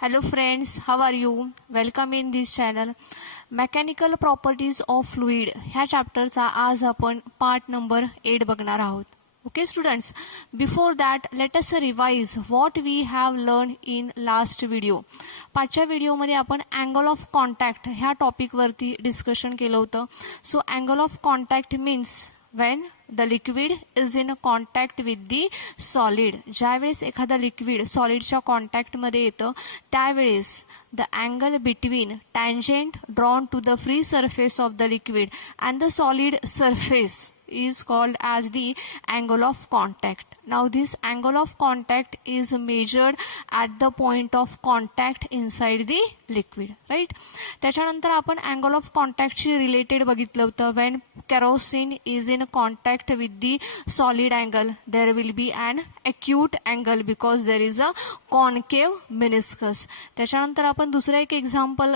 Hello friends, how are you? Welcome in this channel. Mechanical properties of fluid ह्या चॅप्टरचा आज आपण part number 8 बघणार आहोत. Okay students, before that let us revise what we have learned in last video. पाचच्या व्हिडिओमध्ये आपण angle of contact ह्या topic वरती डिस्कशन केलं होतं. So angle of contact means when the liquid is in contact with the solid. ज्यावेळेस एखादा liquid सॉलिडच्या कॉन्टॅक्टमध्ये येतं त्यावेळेस the angle between tangent drawn to the free surface of the liquid and the solid surface is called as the angle of contact. Now this angle of contact is measured at the point of contact inside the liquid, right? त्याच्यानंतर आपण angle of contact ची related बघितलं होतं. when kerosene is in contact with the solid angle there will be an acute angle because there is a concave meniscus. त्याच्यानंतर आपण दुसरं एक example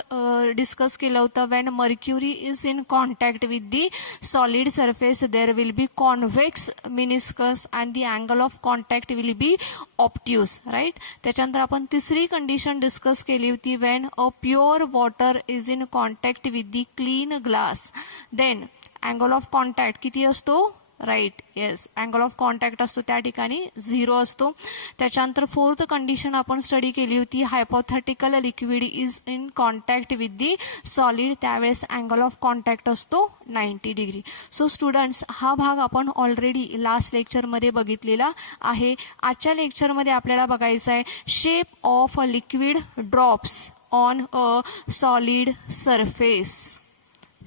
discuss केलं होतं. when mercury is in contact with the solid surface there will be convex meniscus and the angle of contact will be obtuse, right? त्याच्यानंतर आपण तिसरी condition discuss केली होती. when a pure water is in contact with the clean glass then angle of contact किती असतो? Right, yes, angle of contact असतो त्या ठिकाणी 0 असतो. त्याच्यानंतर फोर्थ कंडिशन आपण स्टडी केली होती. Hypothetical liquid is in contact with the solid त्यावेळेस अँगल ऑफ कॉन्टॅक्ट असतो 90 डिग्री. सो स्टुडंट्स हा भाग आपण ऑलरेडी लास्ट लेक्चरमध्ये बघितलेला आहे. आजच्या लेक्चरमध्ये आपल्याला बघायचं आहे shape of a liquid drops on a solid surface.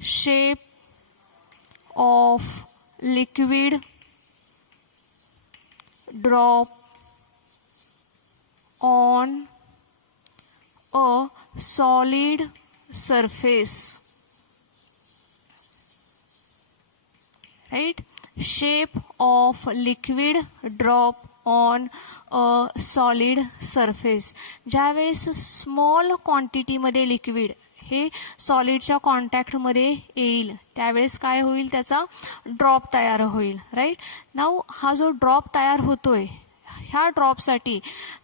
Shape of liquid drop on a solid surface, right? Shape of liquid drop on a solid surface. ज्यावेळेस स्मॉल क्वांटिटीमध्ये लिक्विड हे सॉलिडच्या कॉन्टॅक्टमध्ये येईल त्यावेळेस काय होईल? त्याचा ड्रॉप तयार होईल, राईट? नाऊ हा जो ड्रॉप तयार होतोय ह्या ड्रॉपसाठी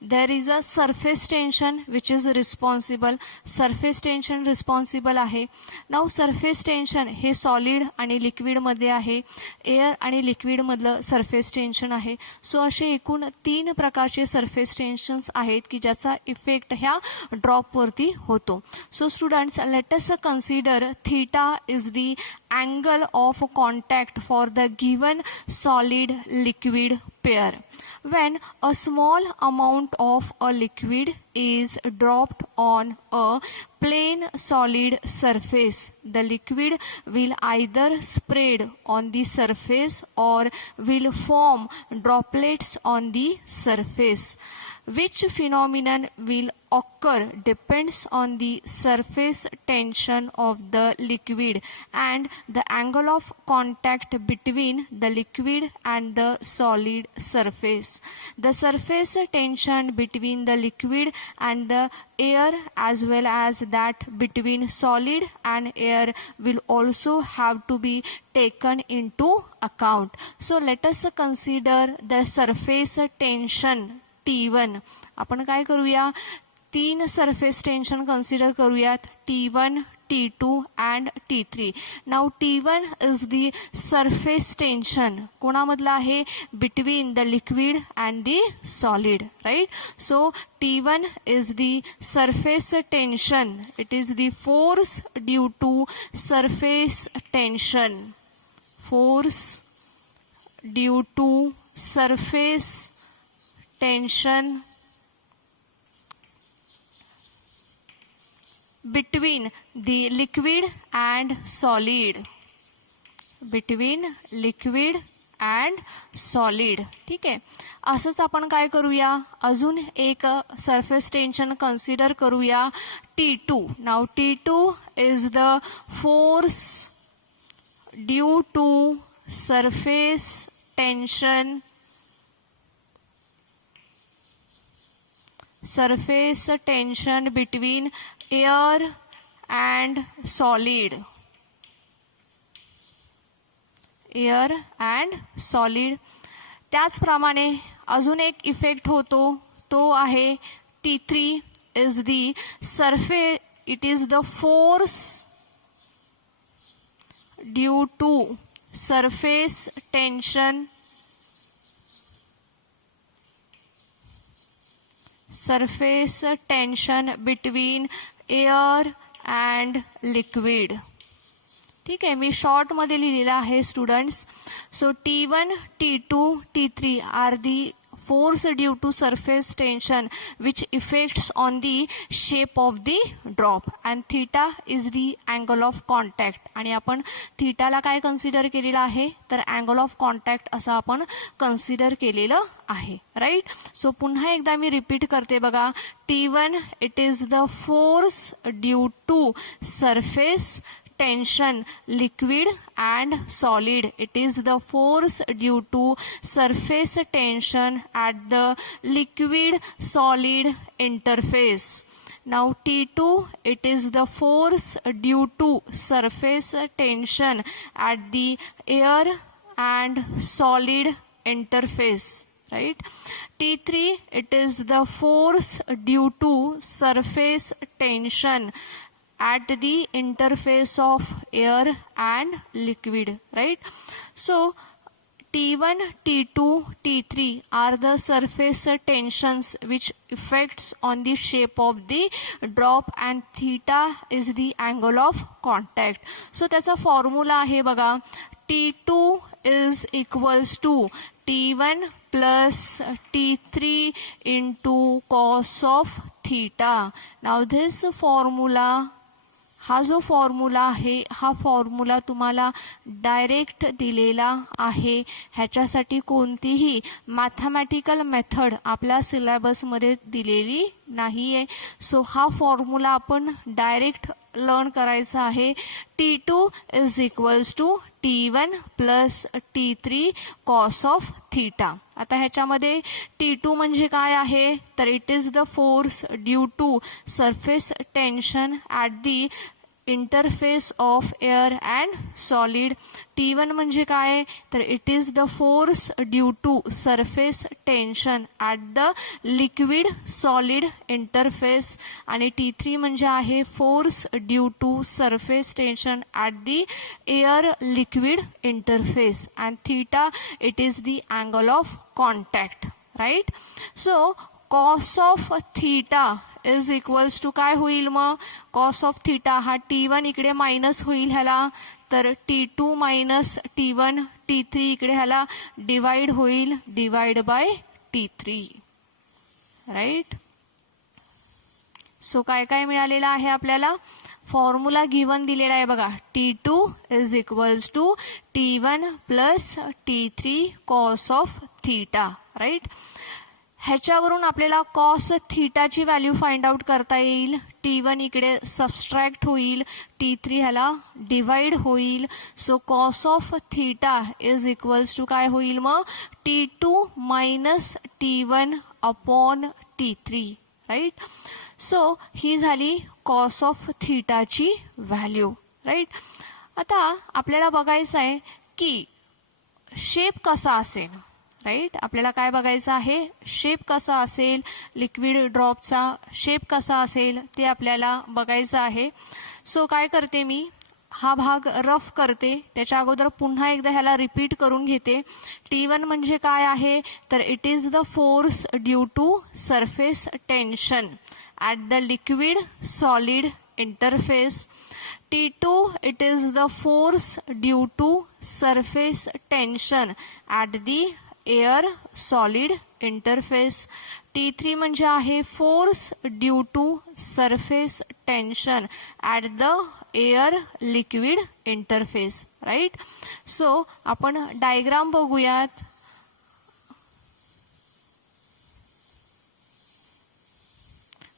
there is a surface tension which is responsible. Surface tension responsible आहे. नाऊ सरफेस टेन्शन हे सॉलिड आणि लिक्विडमध्ये आहे. एअर आणि लिक्विडमधलं सरफेस टेन्शन आहे. सो असे एकूण 3 प्रकारचे सरफेस टेन्शन्स आहेत की ज्याचा इफेक्ट ह्या ड्रॉपवरती होतो. So students let us consider theta is the angle of contact for the given solid liquid pair. When a small amount of a liquid is dropped on a plain solid surface, the liquid will either spread on the surface or will form droplets on the surface. Which phenomenon will occur depends on the surface tension of the liquid and the angle of contact between the liquid and the solid surface. The surface tension between the liquid and the air as well as that between solid and air will also have to be taken into account. So let us consider the surface tension T1. आपण काय करूया? 3 surface tension consider करूयात. T1, T2 and T3. Now T1 is the surface tension कोणामधलं आहे? Between the liquid and the solid, right? So T1 is the surface tension. It is the force due to surface tension. Force due to surface tension between the liquid and solid. Between liquid and solid. ठीक आहे. असंच आपण काय करूया? अजून एक surface tension consider करूया. T2. Now T2 is the force due to surface tension between air and solid. Air and solid. त्याचप्रमाणे अजून एक इफेक्ट होतो तो आहे T3 is the surface, it is the force due to surface tension between air and liquid. ठीक आहे, मी short मध्ये लिहिलेलं आहे students. So T1, T2, T3 are the force due to surface tension which affects on the shape of the drop, and theta is the angle of contact. आणि आपण थीटाला काय consider केलेलं आहे, तर अँगल ऑफ कॉन्टॅक्ट असं आपण consider केलेलं आहे. राईट. सो पुन्हा एकदा मी रिपीट करते बघा. T1 it is the force due to surface tension liquid and solid. It is the force due to surface tension at the liquid solid interface. Now T2 it is the force due to surface tension at the air and solid interface. Right. T3 it is the force due to surface tension at the interface of air and liquid. Right. So T1, T2, T3 are the surface tensions which affects on the shape of the drop, and theta is the angle of contact. So त्याचा formula आहे बघा. T2 is equals to T1 plus T3 into cos of theta. Now this formula, हा जो formula आहे हा formula तुम्हाला direct दिलेला आहे. ह्याच्यासाठी कोणतीही मॅथमॅटिकल मेथड आपल्या सिलेबसमध्ये दिलेली नाही आहे. सो हा फॉर्म्युला आपण डायरेक्ट लर्न करायचा आहे. T2 is equals to T1 plus T3 cos of theta. आता ह्याच्यामध्ये T2 म्हणजे काय आहे, तर it is the force due to surface tension at the interface of air and solid. T1 म्हणजे काय, तर it is the force due to surface tension at the liquid solid interface, आणि T3 म्हणजे आहे force due to surface tension at the air liquid interface, and theta it is the angle of contact. Right. So cos of theta is equals to काय होईल मग, cos of theta हा T1 इकडे minus होईल ह्याला, तर T2 minus T1, T3 इकडे ह्याला डिवाइड होईल, divide by T3. Right. So काय काय मिळालेलं आहे आपल्याला, फॉर्म्युला गिवन दिलेला आहे बघा. T2 is equals to T1 plus T3 cos of theta. Right. ह्याच्यावरून आपल्याला कॉस थीटाची व्हॅल्यू फाइंड आउट करता येईल. T1 इकडे सबस्ट्रॅक्ट होईल, T3 ह्याला डिवाइड होईल. So cos of theta is equals to काय होईल मग, T2 minus T1 upon T3. Right. So ही झाली कॉस ऑफ थीटाची व्हॅल्यू. राईट. आता आपल्याला बघायचं आहे की शेप कसा असेल. राईट. आपल्याला काय बघायचं आहे, शेप कसा असेल, लिक्विड ड्रॉपचा शेप कसा असेल ते आपल्याला बघायचं आहे. सो काय करते मी, हा भाग रफ करते, त्याच्या अगोदर पुन्हा एकदा ह्याला रिपीट करून घेते. T1 म्हणजे काय आहे, तर it is the force due to surface tension at the liquid solid interface. T2 it is the force due to surface tension at the air solid interface. T3 म्हणजे आहे force due to surface tension at the air liquid interface. Right. So आपण diagram बघूयात.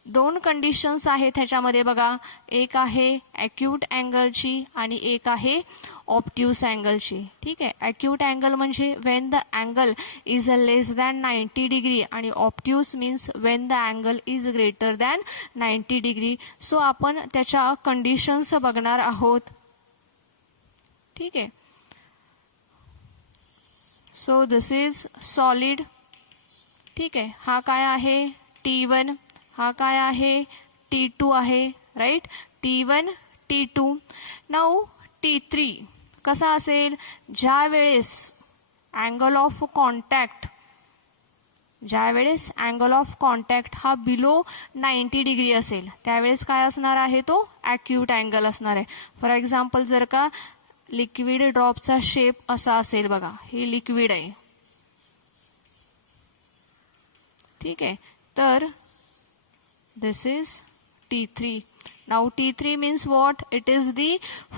दोन conditions आहेत ह्याच्यामध्ये बघा. एक आहे ॲक्यूट अँगलची आणि एक आहे ऑप्ट्यूस अँगलची. ठीक आहे. ॲक्यूट अँगल म्हणजे when the angle is less than 90 degree आणि obtuse means when the angle is greater than 90 degree. So आपण त्याच्या कंडिशन्स बघणार आहोत. ठीक आहे. So this is solid. ठीक आहे. हा काय आहे T1, हा काय आहे T2 आहे, right. T1 T2. Now T3 कसा असेल, ज्या वेळेस अँगल ऑफ कॉन्टॅक्ट, ज्यावेळेस अँगल ऑफ कॉन्टॅक्ट हा बिलो 90 डिग्री असेल त्यावेळेस काय असणार आहे, तो ॲक्यूट अँगल असणार आहे. फॉर एक्झाम्पल जर का लिक्विड ड्रॉपचा शेप असा असेल, बघा हे लिक्विड आहे, ठीक आहे. तर दिस is T3. Now T3 means what? It is the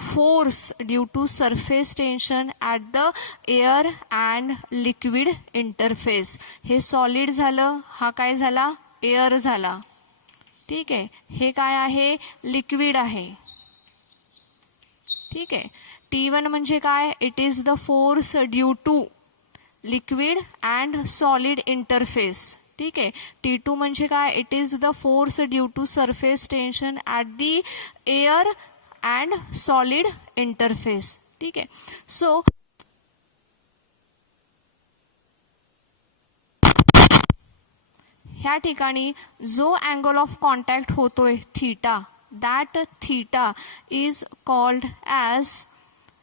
force due to surface tension at the air and liquid interface. हे सॉलिड झालं, हा काय झाला, एअर झाला, ठीक आहे. हे काय आहे, लिक्विड आहे, ठीक आहे. T1 म्हणजे काय, it is the force due to liquid and solid interface, ठीक आहे. T2 म्हणजे काय, it is the force due to surface tension at the air and solid interface, ठीक आहे. सो ह्या ठिकाणी जो अँगल ऑफ कॉन्टॅक्ट होतोय theta, that theta is called as,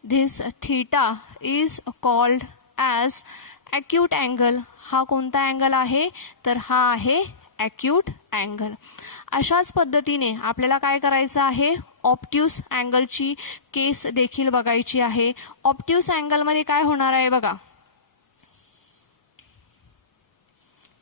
this theta is called as acute angle. हा कोणता angle आहे, तर हा आहे ॲक्यूट अँगल. अशाच पद्धतीने आपल्याला काय करायचं आहे, ऑप्ट्यूस अँगलची केस देखील बघायची आहे. ऑप्ट्यूस अँगलमध्ये काय होणार आहे बघा,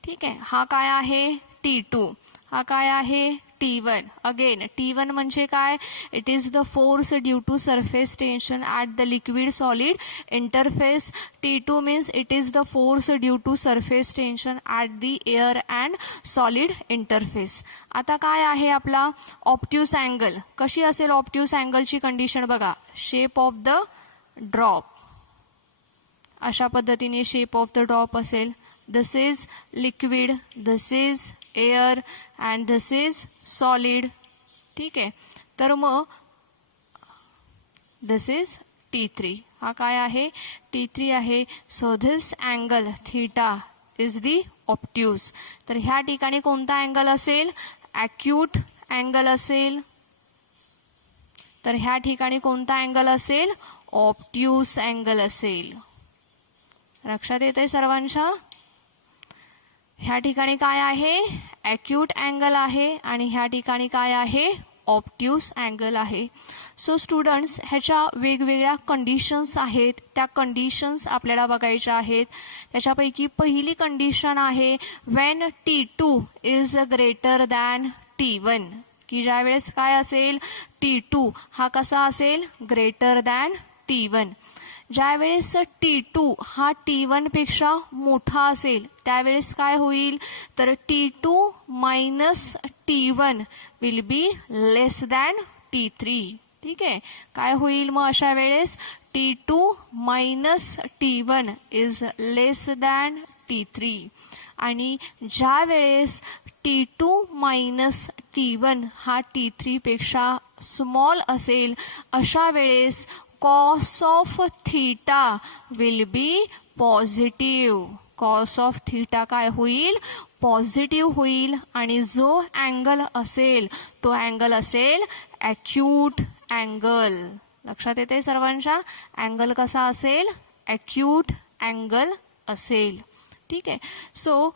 ठीक आहे. हा काय आहे T2, हा काय आहे T1. अगेन T1 म्हणजे काय, it is the force due to surface tension at the liquid solid interface. T2 means it is the force due to surface tension at the air and solid interface. आता काय आहे आपला obtuse angle, कशी असेल obtuse अँगलची condition बघा, shape of the drop, अशा पद्धतीने शेप ऑफ द ड्रॉप असेल. This is liquid, this is air and this is solid, ठीक आहे. तर मग दिस इज T3, हा काय आहे T3 आहे. So this angle theta is the obtuse. तर ह्या ठिकाणी कोणता अँगल असेल, ॲक्यूट अँगल असेल. तर ह्या ठिकाणी कोणता अँगल असेल, ऑप्ट्यूस अँगल असेल. लक्षात येते सर्वांच्या. ह्या ठिकाणी काय आहे, ॲक्यूट अँगल आहे आणि ह्या ठिकाणी काय आहे, ऑप्ट्यूस अँगल आहे. सो स्टुडंट्स, ह्याच्या वेगवेगळ्या कंडिशन्स आहेत, त्या कंडिशन्स आपल्याला बघायच्या आहेत. त्याच्यापैकी पहिली कंडिशन आहे when T2 is greater than T1, की ज्यावेळेस काय असेल, T2 हा कसा असेल, ग्रेटर दॅन T1. ज्यावेळेस T2 हा T1 पेक्षा मोठा असेल त्यावेळेस काय होईल, तर T2 minus T1 will be less than T3, ठीक आहे. काय होईल मग अशा वेळेस, T2 minus T1 is less than T3. आणि ज्या वेळेस T2 मायनस T1 हा T3 पेक्षा स्मॉल असेल अशा वेळेस cos of theta will be positive. Cos of theta काय होईल, पॉझिटिव्ह होईल. आणि जो अँगल असेल तो अँगल असेल ॲक्यूट अँगल. लक्षात येते सर्वांच्या, अँगल कसा असेल, ॲक्यूट अँगल असेल, ठीक आहे. सो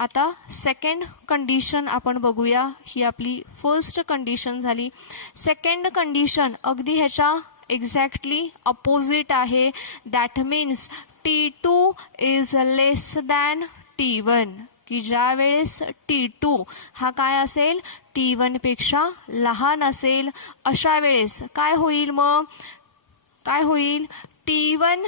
आता सेकंड कंडिशन आपण बघूया. ही आपली फर्स्ट कंडिशन झाली. सेकंड कंडिशन अगदी ह्याच्या एक्झॅक्टली अपोजिट आहे. That means T2 is less than T1, की ज्या वेळेस T2 हा काय असेल, T1 पेक्षा लहान असेल अशा वेळेस काय होईल, मग काय होईल, T1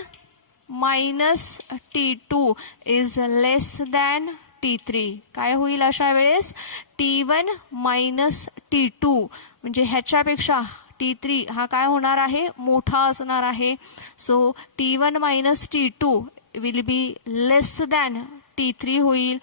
minus T2 is less than T3. काय होईल अशा वेळेस, T1 मायनस T2 म्हणजे ह्याच्यापेक्षा T3 हा काय होणार आहे, मोठा असणार आहे. So T1 minus T2 will be less than T3 होईल.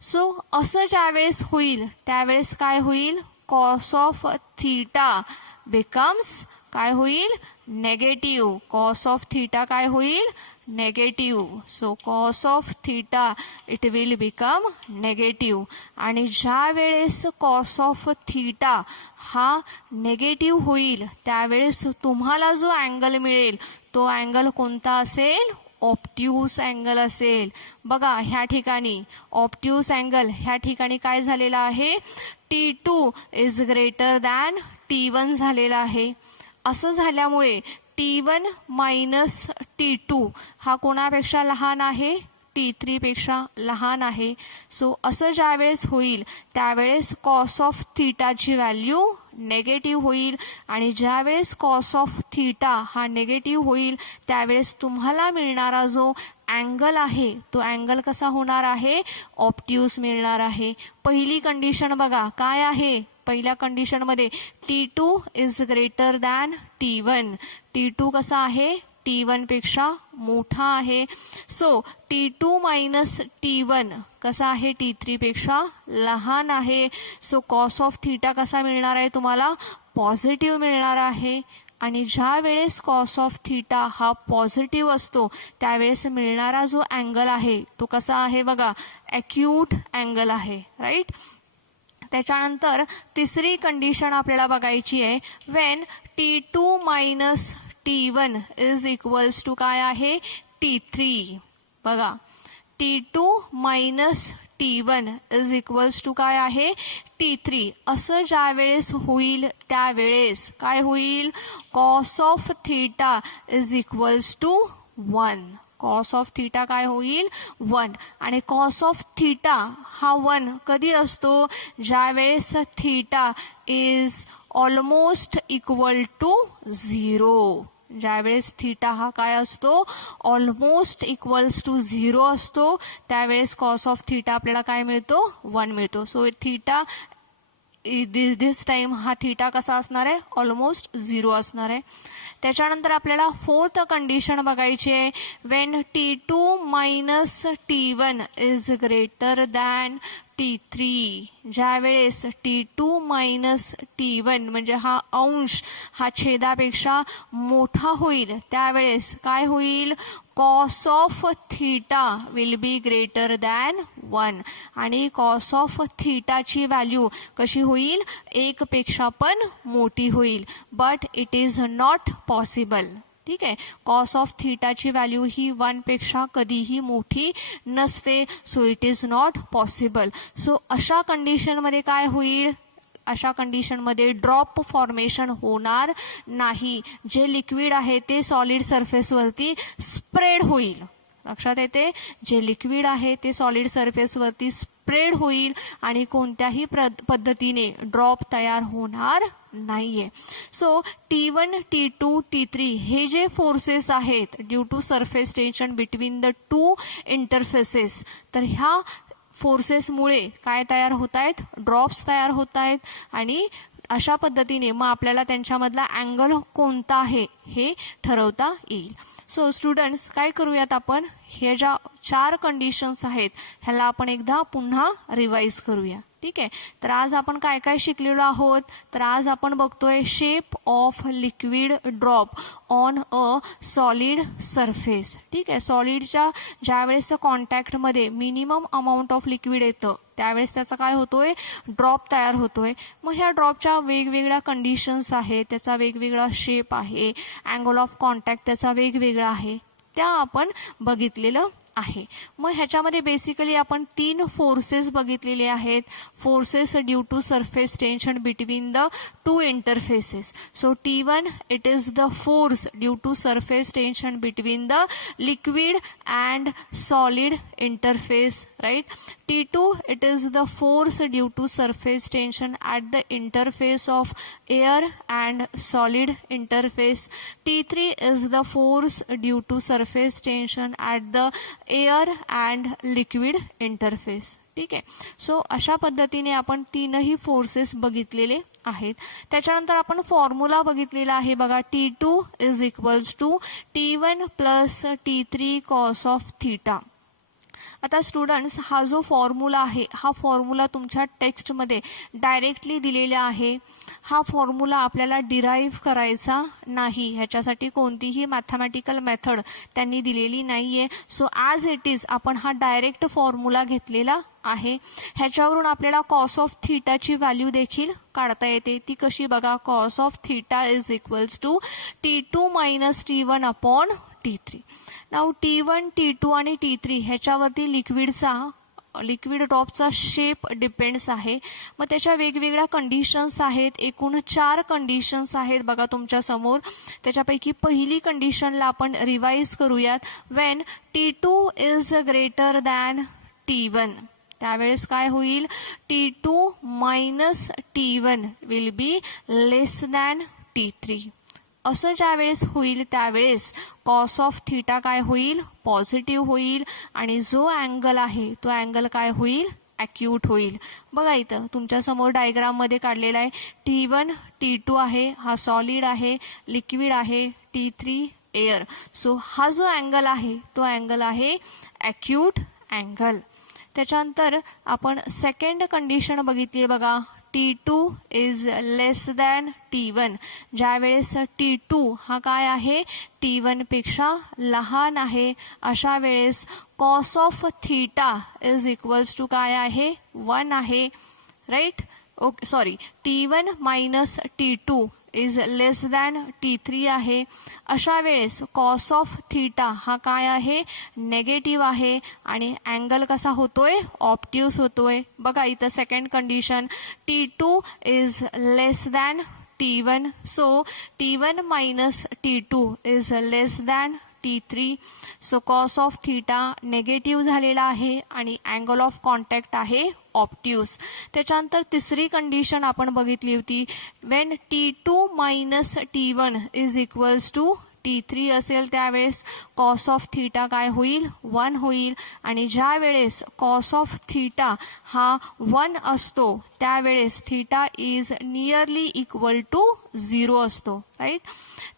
सो असं ज्यावेळेस होईल त्यावेळेस काय होईल, कॉस ऑफ थीटा बिकम्स काय होईल, नेगेटिव्ह. कॉस ऑफ थीटा काय होईल? Negative. So cos of theta it will become negative. आणि ज्या वेळेस कॉस ऑफ थीटा हा नेगेटिव्ह होईल त्यावेळेस तुम्हाला जो अँगल मिळेल तो अँगल कोणता असेल? ऑप्ट्यूस अँगल असेल. बघा ह्या ठिकाणी ऑप्ट्यूस अँगल ह्या ठिकाणी काय झालेला आहे? T2 is greater than T1 झालेला आहे. असं झाल्यामुळे T1 मायनस T2 हा कोणापेक्षा लहान आहे? T3 पेक्षा लहान आहे. सो असं ज्यावेळेस होईल त्यावेळेस कॉस ऑफ थीटाची व्हॅल्यू नेगेटिव्ह होईल. आणि ज्यावेळेस कॉस ऑफ थीटा हा नेगेटिव्ह होईल त्यावेळेस तुम्हाला मिळणारा जो अँगल आहे तो अँगल कसा होणार आहे? ऑप्ट्यूस मिळणार आहे. पहिली कंडिशन बघा काय आहे? पहिल्या कंडिशनमध्ये T2 is greater than T1. T2 कसा आहे? T1 पेक्षा मोठा आहे. सो T2 मायनस T1 कसा आहे? T3 पेक्षा लहान आहे. सो कॉस ऑफ थीटा कसा मिळणार आहे तुम्हाला? पॉझिटिव्ह मिळणार आहे. आणि ज्या वेळेस कॉस ऑफ थीटा हा पॉझिटिव्ह असतो त्यावेळेस मिळणारा जो अँगल आहे तो कसा आहे? बघा ॲक्यूट अँगल आहे. राईट. त्याच्यानंतर तिसरी कंडिशन आपल्याला बघायची आहे. When T2 minus T1 is equals to काय आहे? T3. बघा T2 minus T1 is equals to काय आहे? T3. असं ज्या वेळेस होईल त्यावेळेस काय होईल? Cos of theta is equals to 1. Cos of theta काय होईल? 1. आणि कॉस ऑफ थीटा हा 1 कधी असतो? ज्या वेळेस theta is almost equal to 0. ज्यावेळेस थीटा हा काय असतो? ऑलमोस्ट इक्वल्स टू 0 असतो त्यावेळेस कॉस ऑफ थीटा आपल्याला काय मिळतो? 1 मिळतो. सो थीटा दिस टाइम हा थीटा कसा असणार आहे? ऑलमोस्ट 0 असणार आहे. त्याच्यानंतर आपल्याला फोर्थ कंडिशन बघायची आहे. When T2 minus T1 is greater than T3. ज्यावेळेस T2 मायनस T1 म्हणजे हा अंश हा छेदापेक्षा मोठा होईल त्यावेळेस काय होईल? Cos of theta will be greater than 1. आणि कॉस ऑफ थीटाची व्हॅल्यू कशी होईल? 1 पेक्षा पण मोठी होईल. But it is not possible. ठीक आहे. कॉस ऑफ थीटाची व्हॅल्यू ही 1 पेक्षा कधीही मोठी नसते. So it is not possible. So अशा कंडिशनमध्ये काय होईल? अशा कंडिशनमध्ये ड्रॉप फॉर्मेशन होणार नाही. जे लिक्विड आहे ते सॉलिड सरफेसवरती स्प्रेड होईल. लक्षात येते? जे लिक्विड आहे ते सॉलिड सरफेसवरती स्प्रेड होईल आणि कोणत्याही पद्धतीने ड्रॉप तयार होणार नाहीये. सो T1, T2, T3 हे जे फोर्सेस आहेत due to surface tension between the two interfaces, तर ह्या फोर्सेसमुळे काय तयार होत आहेत? ड्रॉप्स तयार होत आहेत. आणि अशा पद्धतीने मग आपल्याला त्यांच्यामधला अँगल कोणता आहे हे ठरवता येईल. सो स्टुडंट्स काय करूयात आपण? हे ज्या 4 कंडिशन्स आहेत ह्याला आपण एकदा पुन्हा रिवाइज करूया. ठीक आहे. तर आज आपण काय काय शिकलेलो आहोत? तर आज आपण बघतोय shape of liquid drop on a solid surface. ठीक आहे. सॉलिडच्या ज्यावेळेस कॉन्टॅक्टमध्ये मिनिमम अमाऊंट ऑफ लिक्विड येतं त्यावेळेस त्याचा काय होतोय? ड्रॉप तयार होतोय. मग ह्या ड्रॉपच्या वेगवेगळ्या कंडिशन्स आहेत, त्याचा वेगवेगळा शेप आहे, अँगल ऑफ कॉन्टॅक्ट त्याचा वेगवेगळा आहे, त्या आपण बघितलेलं आहे. मग ह्याच्यामध्ये बेसिकली आपण 3 फोर्सेस बघितलेले आहेत. Forces due to surface tension between the two interfaces. So T1 it is the force due to surface tension between the liquid and solid interface. Right. T2 it is the force due to surface tension at the interface of air and solid interface. T3 is the force due to surface tension at the air and liquid interface. ठीक आहे. So अशा पद्धतीने आपण 3ही forces बघितलेले आहेत. त्याच्यानंतर आपण formula बघितलेला आहे बघा. T2 is equals to T1 plus T3 cos of theta. आता स्टुडंट्स, हा जो फॉर्म्युला आहे हा फॉर्म्युला तुमच्या टेक्स्टमध्ये डायरेक्टली दिलेला आहे. हा फॉर्म्युला आपल्याला डिराईव्ह करायचा नाही, ह्याच्यासाठी कोणतीही मॅथमॅटिकल मेथड त्यांनी दिलेली नाही आहे. सो ॲज इट इज आपण हा डायरेक्ट फॉर्म्युला घेतलेला आहे. ह्याच्यावरून आपल्याला कॉस ऑफ थीटाची व्हॅल्यू देखील काढता येते. ती कशी बघा, cos of theta is equals to T2 minus T1 upon T3. नाव T1, T2 आणि T3 ह्याच्यावरती लिक्विड ड्रॉपचा शेप डिपेंड्स आहे. मग त्याच्या वेगवेगळ्या कंडिशन्स आहेत, एकूण 4 कंडिशन्स आहेत बघा तुमच्या समोर. त्याच्यापैकी पहिली कंडिशनला आपण रिवाइज करूयात. Wien T2 is greater than T1, त्यावेळेस काय होईल, T2 minus T1 will be less than T3. असं ज्यावेळेस होईल त्यावेळेस कॉस ऑफ थीटा काय होईल, पॉझिटिव्ह होईल आणि जो अँगल आहे तो अँगल काय होईल, ॲक्यूट होईल. बघा इथं तुमच्यासमोर डायग्राममध्ये काढलेला आहे. T1, T2 आहे, हा सॉलिड आहे, लिक्विड आहे, T3 एअर. सो हा जो अँगल आहे तो अँगल आहे ॲक्यूट अँगल. त्याच्यानंतर आपण सेकंड कंडिशन बघितली बघा, T2 is less than T1. ज्यावेळेस T2 हा काय आहे, T1 पेक्षा लहान आहे, अशा वेळेस cos of theta is equals to काय आहे, 1 आहे, right. Okay, sorry, T1 minus T2 is less than T3 आहे. अशा वेळेस कॉस ऑफ थीटा हा काय आहे, नेगेटिव्ह आहे आणि अँगल कसा होतोय, ऑप्ट्यूस होतोय. बघा इथं second condition, T2 is less than T1. So T1 minus T2 is less than T3. So cos of theta negative झालेला आहे आणि अँगल ऑफ कॉन्टॅक्ट आहे ऑप्ट्यूस. त्याच्यानंतर तिसरी कंडिशन आपण बघितली होती, when T2 minus T1 is equals to T3 असेल त्यावेळेस कॉस ऑफ थीटा काय होईल, 1 होईल आणि ज्या वेळेस कॉस ऑफ थीटा हा 1 असतो त्यावेळेस theta is nearly equal to 0 असतो, राईट.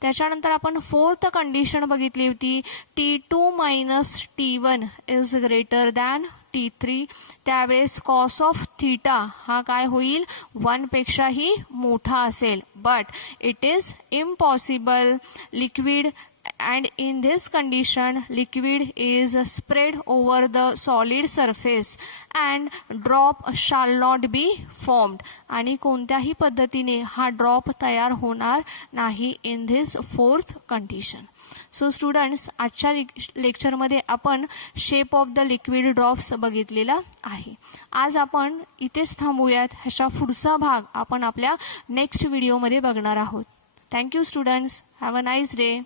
त्याच्यानंतर आपण फोर्थ कंडिशन बघितली होती, T2 minus T1 is greater than T3. त्यावेळेस कॉस ऑफ थीटा हा काय होईल, 1 पेक्षाही मोठा असेल. But it is impossible liquid, and in this condition liquid is spread over the solid surface and drop shall not be formed. आणि कोणत्याही पद्धतीने हा ड्रॉप तयार होणार नाही in this fourth condition. So students, आजच्या लेक्चरमध्ये आपण shape of the liquid drops बघितलेला आहे. आज आपण इथेच थांबूयात. ह्याचा पुढचा भाग आपण आपल्या नेक्स्ट व्हिडिओमध्ये बघणार आहोत. Thank you students, have a nice day.